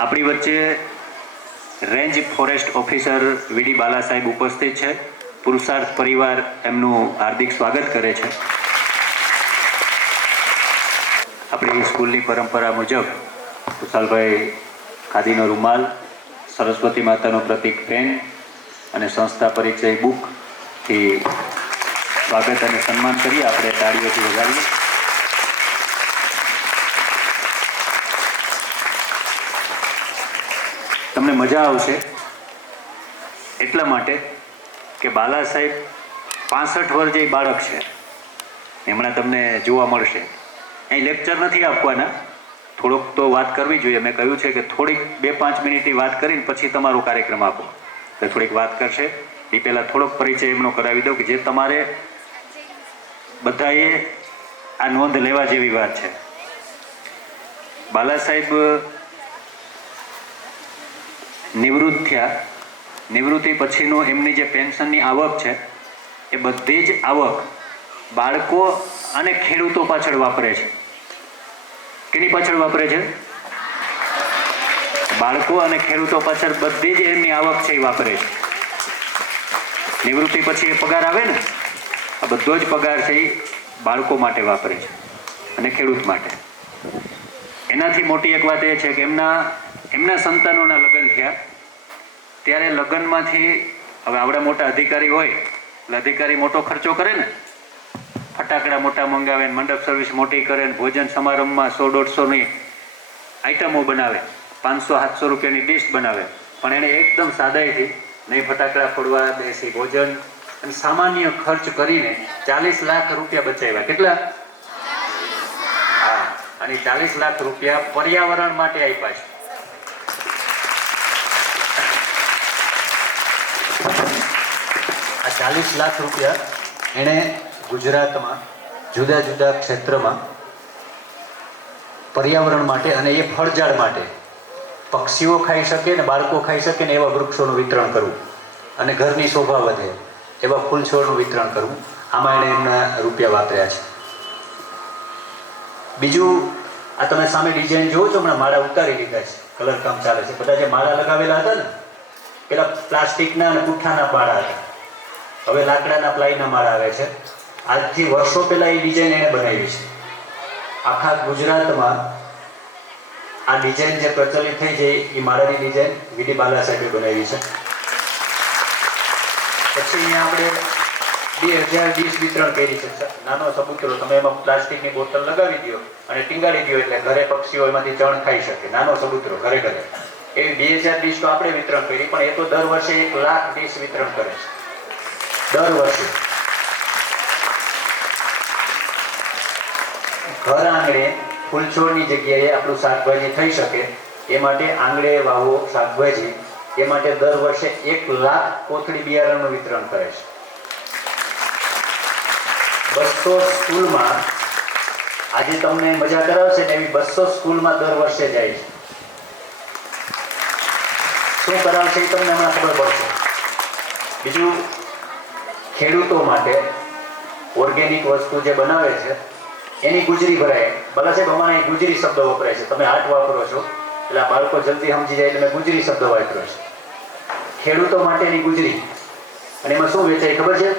આપણી વચ્ચે range forest officer V D Bala સાહેબ ઉપસ્થિત છે. પુરુષાર્થ પરિવાર એમનું હાર્દિક સ્વાગત કરે છે. આપણી સ્કૂલની પરંપરા મુજબ કુશાલભાઈ ખાદીનો રૂમાલ, સરસ્વતી માતાનો પ્રતિક પેન અને સંસ્થા પરિચય બુકથી સ્વાગત અને સન્માન કરીએ. આપણે તાળીઓથી વધારીએ તમને મજા આવશે. એટલા માટે કે બાલા સાહેબ પાસઠ વર્ષ જે બાળક છે, એમણે તમને જોવા મળશે. અહીં લેક્ચર નથી આપવાના. થોડોક તો વાત કરવી જોઈએ. મેં કહ્યું છે કે થોડીક બે પાંચ મિનિટની વાત કરીને પછી તમારો કાર્યક્રમ આપો. એટલે થોડીક વાત કરશે. એ પહેલાં થોડોક પરિચય એમનો કરાવી દઉં કે જે તમારે બધાએ આ નોંધ લેવા જેવી વાત છે. બાલા સાહેબ નિવૃત્ત થયા. નિવૃત્તિ પછીનું એમની જે પેન્શનની આવક છે, એ બધી જ આવક બાળકો અને ખેડૂતો પાછળ વાપરે છે. કેની પાછળ વાપરે છે? બાળકો અને ખેડૂતો પાછળ બધી જ એમની આવક છે એ વાપરે છે. નિવૃત્તિ પછી એ પગાર આવે ને, આ બધો જ પગાર છે એ બાળકો માટે વાપરે છે અને ખેડૂત માટે. એનાથી મોટી એક વાત એ છે કે એમના એમના સંતાનોના લગ્ન થયા. ત્યારે લગ્નમાંથી, હવે આવડા મોટા અધિકારી હોય, એટલે અધિકારી મોટો ખર્ચો કરે ને. ફટાકડા મોટા મંગાવે ને મંડપ સર્વિસ મોટી કરે ને ભોજન સમારંભમાં સો દોઢસોની આઈટમો બનાવે. પાંચસો, સાતસો રૂપિયાની ડિશ બનાવે. પણ એણે એકદમ સાદાઈથી નહીં ફટાકડા ફોડવા, દેશી ભોજન અને સામાન્ય ખર્ચ કરીને ચાલીસ લાખ રૂપિયા બચાવ્યા. કેટલા? હા, અને ચાલીસ લાખ રૂપિયા પર્યાવરણ માટે આપ્યા છે. ચાલીસ લાખ રૂપિયા એણે ગુજરાતમાં જુદા જુદા ક્ષેત્રમાં પર્યાવરણ માટે અને એ ફળઝાડ માટે પક્ષીઓ ખાઈ શકે ને બાળકો ખાઈ શકે ને એવા વૃક્ષોનું વિતરણ કરવું અને ઘરની શોભા વધે એવા ફૂલ છોડનું વિતરણ કરવું. આમાં એણે એમના રૂપિયા વાપર્યા છે. બીજું, આ તમે સામે ડિઝાઇન જોવો છો, હમણાં માળા ઉતારી લીધા છે. કલર કામ ચાલે છે. બધા જે માળા લગાવેલા હતા ને, પેલા પ્લાસ્ટિકના અને પુઠ્ઠાના માળા હતા. હવે લાકડાના પ્લાયના માળા આવે છે. આજથી વર્ષો પહેલા એ ડિઝાઇન એણે બનાવી છે. આખા ગુજરાતમાં આ ડિઝાઇન જે પ્રચલિત થઈ છે, એ માળાની ડિઝાઇન વીડી બાલા સાહેબે બનાવી છે. પછી અહીંયા આપણે બે હજાર ડીશ વિતરણ કરી છે. નાનો સબૂતરો, તમે એમાં પ્લાસ્ટિકની બોટલ લગાવી દો અને ટીંગાડી દો એટલે ઘરે પક્ષીઓ એમાંથી ચણ ખાઈ શકે. નાનો સબૂતરો, ઘરે ઘરે. એવી બે હજાર ડીશ તો આપણે વિતરણ કરી, પણ એ તો દર વર્ષે એક લાખ ડીશ વિતરણ કરે છે. દર વર્ષે. ઘર આંગણે ફૂલછોડની જગ્યાએ આપણું શાકભાજી થઈ શકે, એ માટે આંગણે વાવો શાકભાજી, એ માટે દર વર્ષે એક લાખ કોથળી બિયારણનું વિતરણ કરે છે. બસો સ્કૂલમાં, આજે તમને મજા કરાવશે ને એવી બસો સ્કૂલમાં દર વર્ષે જાય છે. શું કરાવશે એ તમને હમણાં ખબર પડશે. બીજું ખેડૂતો માટે ઓર્ગેનિક વસ્તુ જે બનાવે છે, એની ગુજરી ભરાય. ભલા સાહેબ, અમારે ગુજરી શબ્દ વપરાય છે. તમે આઠ વાપરો છો, એટલે બાળકો જલ્દી સમજી જાય એટલે ગુજરી શબ્દ વાપર્યો છે. ખેડૂતો માટેની ગુજરી. અને એમાં શું વેચાય ખબર છે?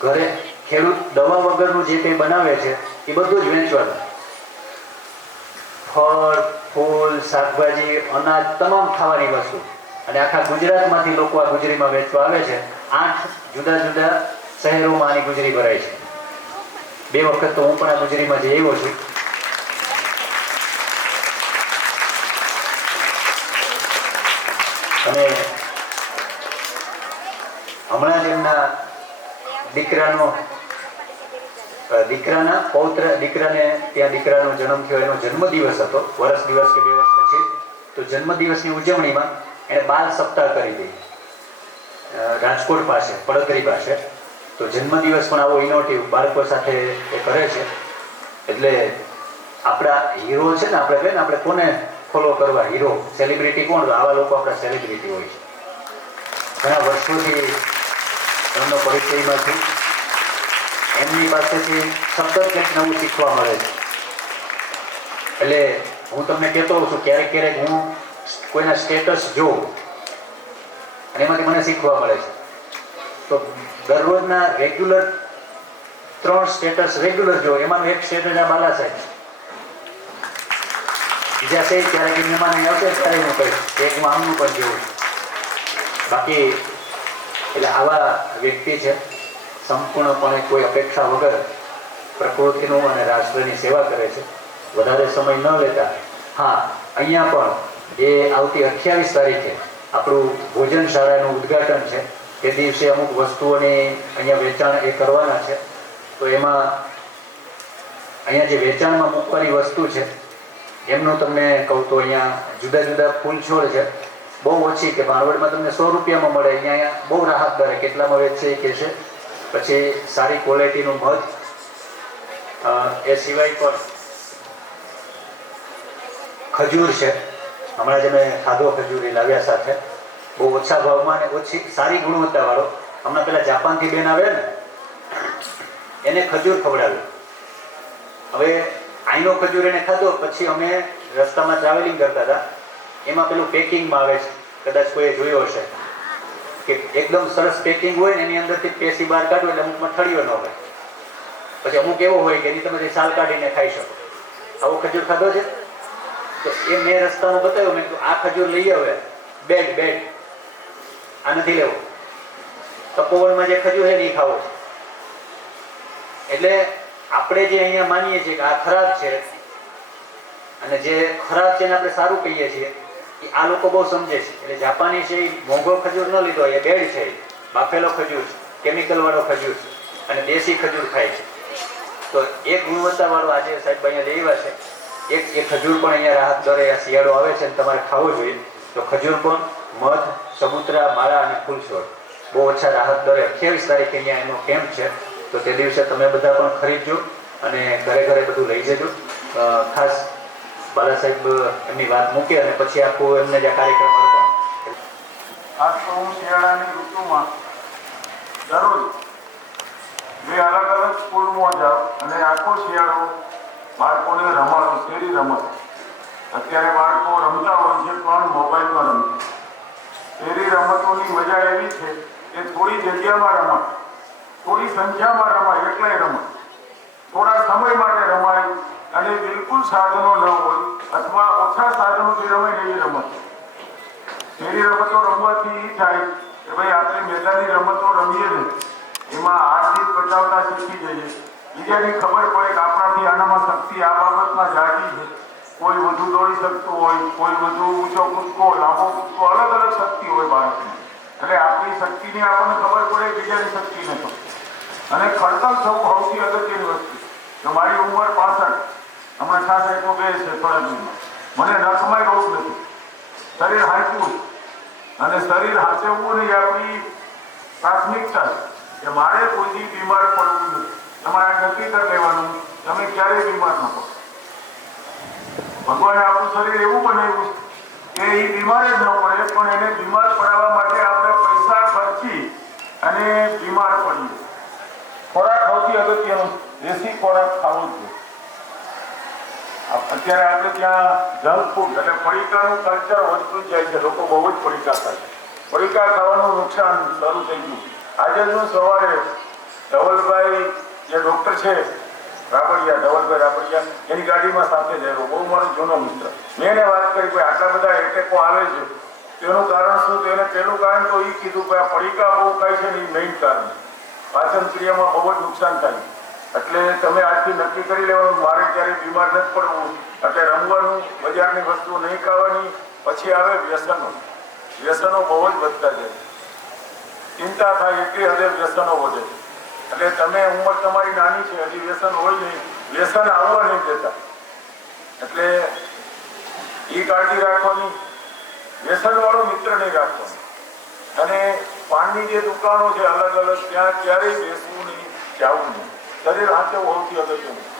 ઘરે ખેડૂત દવા વગરનું જે કંઈ બનાવે છે, એ બધું જ વેચવાનું. ફળ, ફૂલ, શાકભાજી, અનાજ, તમામ ખાવાની વસ્તુ. અને આખા ગુજરાતમાંથી લોકો આ ગુજરીમાં વેચવા આવે છે. આઠ જુદા જુદા શહેરોમાં આની ગુજરી ભરાય છે. બે વખત તો હું પણ આ ગુજરીમાં જઈ આવ્યો છું. અને હમણાં જ એમના દીકરાનો દીકરાના પૌત્ર, દીકરાને ત્યાં દીકરાનો જન્મ થયો, એનો જન્મદિવસ હતો. વર્ષ દિવસ કે બે વર્ષ પછી. તો જન્મદિવસની ઉજવણીમાં એણે બાર સપ્તાહ કરી દીધી. રાજકોટ પાસે, પડતરી પાસે. તો જન્મદિવસ પણ આવો ઇનોવેટિવ બાળકો સાથે એ કરે છે. એટલે આપણા હીરો છે ને, આપણે કહીએ ને, આપણે કોને ફોલો કરવા? હીરો સેલિબ્રિટી કોણ? આવા લોકો આપણા સેલિબ્રિટી હોય છે. ઘણા વર્ષોથી એમનો પરિચયમાં છું એમની પાસેથી સતત કંઈક નવું શીખવા મળે છે. એટલે હું તમને કહેતો હોઉં છું, ક્યારેક ક્યારેક હું કોઈના સ્ટેટસ જોઉં અને એમાંથી મને શીખવા મળે છે. તો દરરોજના રેગ્યુલર ત્રણ સ્ટેટસ રેગ્યુલર જો, એમાંનું એક સ્ટેટસ આ બાલા સાહેબ. બીજા છે ત્યારે કે મહેમાન આવશે, ત્યારે હું કહીશ. એક આમનું પણ જેવું. બાકી, એટલે આવા વ્યક્તિ છે, સંપૂર્ણપણે કોઈ અપેક્ષા વગર પ્રકૃતિનું અને રાષ્ટ્રની સેવા કરે છે. વધારે સમય ન લેતા. હા, અહીંયા પણ એ આવતી અઠ્યાવીસ તારીખે આપણું ભોજનશાળાનું ઉદ્ઘાટન છે. એ દિવસે અમુક વસ્તુઓની અહીંયા વેચાણ એ કરવાના છે. તો એમાં અહીંયા જે વેચાણમાં મૂકવાની વસ્તુ છે, એમનું તમને કહું તો અહીંયા જુદા જુદા ફૂલ છોડ છે. બહુ ઓછી કે ભાણવડમાં તમને સો રૂપિયામાં મળે. અહીંયા અહીંયા બહુ રાહત દરે. કેટલામાં વેચશે એ કહેશે. પછી સારી ક્વોલિટીનું મધ એ સિવાય પણ ખજૂર છે. હમણાં જ મેં ખાધો ખજૂર લાવ્યા સાથે. બહુ ઓછા ભાવમાં અને ઓછી સારી ગુણવત્તાવાળો. હમણાં પેલા જાપાનથી બેન આવે ને, એને ખજૂર ખવડાવ્યું. હવે આઈનો ખજૂર એને ખાધો, પછી અમે રસ્તામાં ટ્રાવેલિંગ કરતા હતા. એમાં પેલું પેકિંગમાં આવે છે. કદાચ કોઈએ જોયો હશે. કે એકદમ સરસ પેકિંગ હોય ને, એની અંદરથી પેસી બહાર કાઢો એટલે અમુકમાં ઠળિયો ન હોય. પછી અમુક એવો હોય કે એની તમે સાલ કાઢીને ખાઈ શકો. આવો ખજૂર ખાધો છે? તો એ મેં રસ્તામાં બતાવ્યો, મેં કીધું, આ ખજૂર લઈ આવે બેડ બેડ આ નથી લેવો. તપોવનમાં જે ખજૂર છે ને એ ખાવો એટલે આપણે જે અહીંયા માનીએ છીએ કે આ ખરાબ છે, અને જે ખરાબ છે એને આપણે સારું કહીએ છીએ, એ આ લોકો બહુ સમજે છે. એટલે જાપાની છે એ મોંઘો ખજૂર ન લીધો, એ બેડ છે. બાફેલો ખજૂર કેમિકલ વાળો ખજૂર અને દેશી ખજૂર ખાય છે. તો એ ગુણવત્તા વાળો આજે સાહેબ અહીંયા લેવા છે. એક એ ખજૂર પણ અહીંયા રાહત દરે આ શિયાળો આવે છે અને તમારે ખાવો જોઈએ. તો ખજૂર પણ મધ, સમુદ્રા, માળા અને ફૂલછોડ. બહુ ઓછા રાહત દરે. અઠ્યાવીસ તારીખે અહીંયા એનો કેમ્પ છે. તો તે દિવસે તમે બધા પણ ખરીદજો અને ઘરે ઘરે બધું લઈ જજો. ખાસ બાલા સાહેબ એમની વાત મૂકે અને પછી આખું એમને જે કાર્યક્રમ હતો શિયાળાની ઋતુમાં દરરોજ બે અલગ અલગ સ્કૂલમાં જાઉં અને આખો શિયાળો બાળકોને રમાડું શેરી રમત? અત્યારે બાળકો રમતા હોય છે, પણ મોબાઈલમાં રમશે શેરી રમતોની મજા એવી છે કે થોડી જગ્યામાં રમાય થોડી સંખ્યામાં રમાય એટલાય રમત. થોડા સમય માટે રમાય અને બિલકુલ સાધનો ન હોય અથવા ઓછા સાધનોથી રમાય એવી રમત. શેરી રમતો રમવાથી એ થાય કે ભાઈ આપણે મેદાની રમતો રમીએ ને, એમાં હાથ જીત બચાવતા શીખી જઈએ. બીજાની ખબર પડે કે આપણાથી આનામાં શક્તિ આ બાબતમાં જાગી છે. કોઈ વધુ દોડી શકતું હોય, કોઈ વધુ ઊંચો કૂદકો, લાંબો કૂદકો, અલગ અલગ શક્તિ હોય બાળકની. એટલે આપણી શક્તિની આપણને ખબર પડે, બીજાની શક્તિ ને ખબર અને ખડતલ થવું સૌથી અગત્યની વસ્તુ. કે મારી ઉંમર પાસઠ, હમણાં છાસઠ તો બે છે દિવસમાં મને નખમાં રોગ નથી. શરીર હાંચવું અને શરીર હાંચવવું ને આપણી પ્રાથમિકતા છે કે મારે કોઈની બીમાર પડવું નથી. તમારે નક્કી કરી તમે ક્યારેય બીમાર ન પડો. ભગવાને આપણું શરીર એવું બનાવ્યું કે એ બીમાર જ ન પડે, પણ એને બીમાર પડાવવા માટે આપણે પૈસા ખર્ચી અને બીમાર પડીએ. ખોરાક સૌથી અગત્યનું, દેશી ખોરાક ખાવો જોઈએ. અત્યારે આપણે ત્યાં જંક ફૂડ એટલે પડીકાનું કલ્ચર વધતું જાય છે, લોકો બહુ જ પડીકા ખાય પડીકા ખાવાનું નુકસાન શરૂ થઈ ગયું. આજે હું સવારે ધવલભાઈ જે ડૉક્ટર છે, રાબડિયા, ધવલભાઈ રાબડિયા, એની ગાડીમાં સાથે જયો બહુ મારો જૂનો મિત્ર. મેં એને વાત કરી કોઈ આટલા બધા એટેકો આવે છે. તેનું કારણ શું? તો એને પહેલું કારણ તો એ કીધું કે આ પડીકા બહુ ખાય છે ને એ મેઇન કારણ પાચન ક્રિયામાં બહુ જ નુકસાન થાય એટલે તમે આજથી નક્કી કરી લેવાનું, મારે ક્યારેય બીમાર નથી પડવું. એટલે રમવાનું, બજારની વસ્તુ નહીં ખાવાની, પછી આવે વ્યસનો. વ્યસનો બહુ જ વધતા જાય ચિંતા થાય, એટલી હદે વ્યસનો વધે એટલે તમે ઉંમર તમારી નાની છે, હજી વ્યસન હોય નહીં. વ્યસન આવવા નહીં દેતા. એટલે એ કાળજી રાખવાની. વ્યસન વાળો મિત્ર નહીં રાખવાનો. અને પાનની જે દુકાનો છે અલગ અલગ, ત્યાં ક્યારેય બેસવું નહીં, જવું નહીં. શરીર હાથવું સૌથી અગત્યનું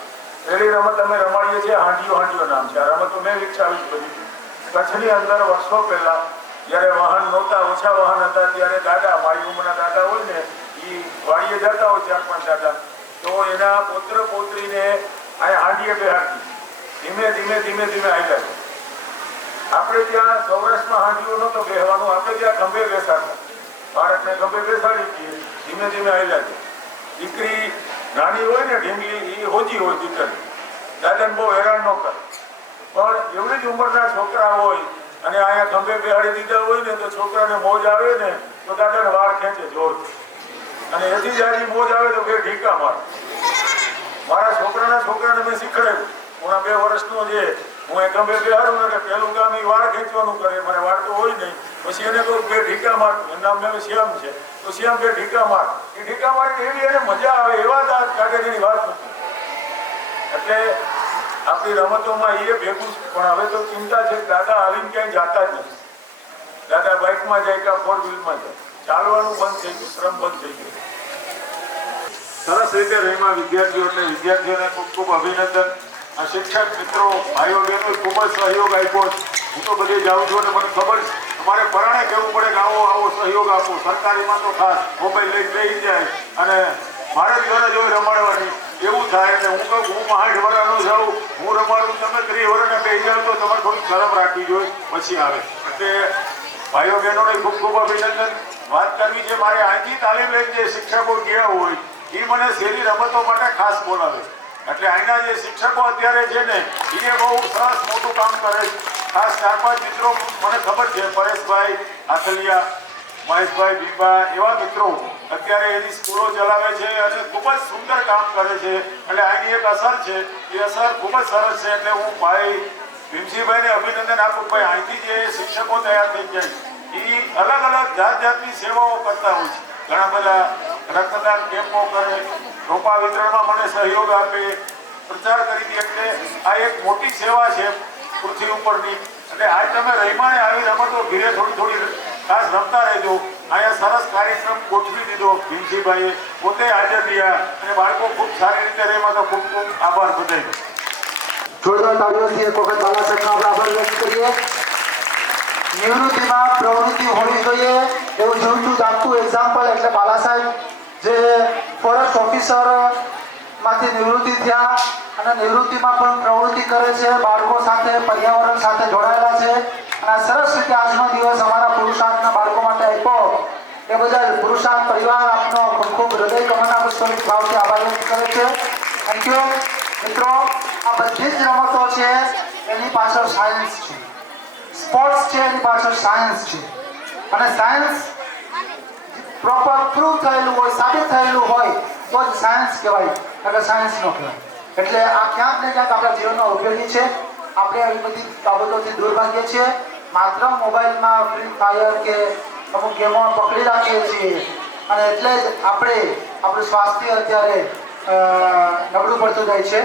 પેલી રમત અમે રમાડીએ છીએ હાંડીઓ હાંડીઓ નામ. છે આ રમતો મેં વિકસાવી બધી. કચ્છની અંદર વર્ષો પહેલા જ્યારે વાહન નહોતા, ઓછા વાહન હતા, ત્યારે દાદા, મારી ઉંમરના દાદા હોય ને એ વાડીએ જતા હોય ચાર પાંચ દાદા. તો એના પુત્ર પોત્રીને અહીંયા હાંડીએ બેહાડતી. ધીમે ધીમે ધીમે ધીમે આવ્યા આપણે ત્યાં સૌરાષ્ટ્રમાં હાંડીઓ નહોતો બેહવાનું, આપણે ત્યાં ખંભે બેસાડતા બાળકને ખંભે બેસાડી છીએ ધીમે ધીમે આવ્યા છે દીકરી નાની હોય ને ઢીંગલી એ હોજી હોય દીકરી. દાદાને બહુ હેરાન ન કરે. પણ એવડી જ ઉંમરના છોકરા હોય અને અહીંયા ખંભે બેહાડી દીધા હોય ને તો છોકરાને મોજ આવે ને તો દાદાને વાળ ખેંચે જોરથી. અને એથી જ્યારે મોજ આવે તો કે ઢીકા મારે. મારા છોકરાના છોકરાને મેં શીખવાડ્યું. હું બે વર્ષનો છે. હું એ ગમે બેહારું ને કે પેલું કામ એ વાળ ખેંચવાનું કરે. મને વાળ તો હોય નહીં. પછી એને કહું બે ઢીકા માર. એનું નામ મેં શ્યામ છે. તો શ્યામ બે ઢીકા માર. એ ઢીકા મારી એવી એને મજા આવે એવા દાંત કાઢે તેની વાત નથી. એટલે આપણી રમતોમાં એ ભેગું. પણ હવે તો ચિંતા છે દાદા આવીને ક્યાંય જાતા જ નથી. દાદા બાઇકમાં જાય કે ફોર વ્હીલમાં જાય. ચાલવાનું બંધ થઈ ગયું, શ્રમ બંધ થઈ ગયું. સરસ રીતે રહીમાં વિદ્યાર્થીઓ એટલે વિદ્યાર્થીઓને ખૂબ ખૂબ અભિનંદન. આ શિક્ષક મિત્રો, ભાઈઓ બહેનો ખૂબ જ સહયોગ આપ્યો હું તો બધે જાઉં છું અને મને ખબર છે. તમારે પરાણે કહેવું પડે કે આવો આવો સહયોગ આપો. સરકારીમાં તો ખાસ મોબાઈલ લઈ લઈ જાય અને મારે જ ઘરે જોઈ રમાડવાની. એવું થાય એટલે હું કહું, હું આઠ વર્ષનો જાઉં હું રમાડું, તમે ત્રીસ વર્ષને બે જાવ તો તમારે થોડી શરમ રાખવી જોઈએ. પછી આવે. એટલે ભાઈઓ, બહેનોને ખૂબ ખૂબ અભિનંદન. વાત કરવી છે મારે અહીંથી તાલીમ લઈને જે શિક્ષકો ગયા હોય, એ મને શેરી રમતો માટે ખાસ બોલાવે એટલે અહીંના જે શિક્ષકો અત્યારે છે ને, એ બહુ સરસ મોટું કામ કરે છે. ખાસ ચાર પાંચ મિત્રો મને ખબર છે, પરેશભાઈ, આથલિયા, મહેશભાઈ બીબા એવા મિત્રો અત્યારે એની સ્કૂલો ચલાવે છે અને ખૂબ જ સુંદર કામ કરે છે. એટલે આની એક અસર છે, એ અસર ખૂબ જ સરસ છે. એટલે હું ભાઈ ભીમસિંહભાઈને અભિનંદન આપું ભાઈ અહીંથી જે શિક્ષકો તૈયાર થઈ જાય એ અલગ અલગ જાત જાતની સેવાઓ કરતા હોય છે. ઘણા બધા રક્તદાન કેમ્પો કરે, રોપા વિતરણમાં મને સહયોગ આપે, પ્રચાર કરી દે એટલે આ એક મોટી સેવા છે પૃથ્વી ઉપરની. એટલે આજ તમે રહીમાને આવી રમતો ઘીરે થોડી થોડી ખાસ રમતા રહેજો. અહીંયા સરસ કાર્યક્રમ ગોઠવી દીધો ભીમજીભાઈએ. પોતે હાજર રહ્યા અને બાળકો ખૂબ સારી રીતે રહેવા તો ખૂબ ખૂબ આભાર બધાય જોરદાર તાળીઓથી એક વખત બાલા આભાર વ્યક્ત કરીએ. નિવૃત્તિમાં પ્રવૃત્તિ હોવી જોઈએ એવું જોઈતું જાગતું એક્ઝામ્પલ એટલે બાલા સાહેબ જે ફોરેસ્ટ ઓફિસરમાંથી નિવૃત્તિ થયા અને નિવૃત્તિમાં પણ પ્રવૃત્તિ કરે છે, બાળકો સાથે, પર્યાવરણ સાથે જોડાયેલા છે. અને સરસ રીતે આજનો દિવસ અમારા પુરુષાર્થના બાળકો માટે આપ્યો. એ બદલ પુરુષાર્થ પરિવાર આપનો ખૂબ ખૂબ હૃદય કમના પુષ્પલિત ભાવથી આભાર વ્યક્ત કરે છે. થેન્ક યુ મિત્રો, આ બધી જ રમતો છે, એની પાછળ સાયન્સ છે. સ્પોર્ટ્સ છે એની પાછળ સાયન્સ છે. અને સાયન્સ પ્રોપર પ્રૂવ થયેલું હોય, સાબિત થયેલું હોય, તો જ સાયન્સ કહેવાય. એટલે સાયન્સ નો કહેવાય. એટલે આ ક્યાંક ને ક્યાંક આપણા જીવનમાં ઉપયોગી છે? આપણે આવી બધી બાબતોથી દૂર ભાગીએ છીએ. માત્ર મોબાઈલમાં ફ્રી ફાયર કે અમુક ગેમો પકડી રાખીએ છીએ. અને એટલે જ આપણે આપણું સ્વાસ્થ્ય અત્યારે નબળું પડતું જાય છે.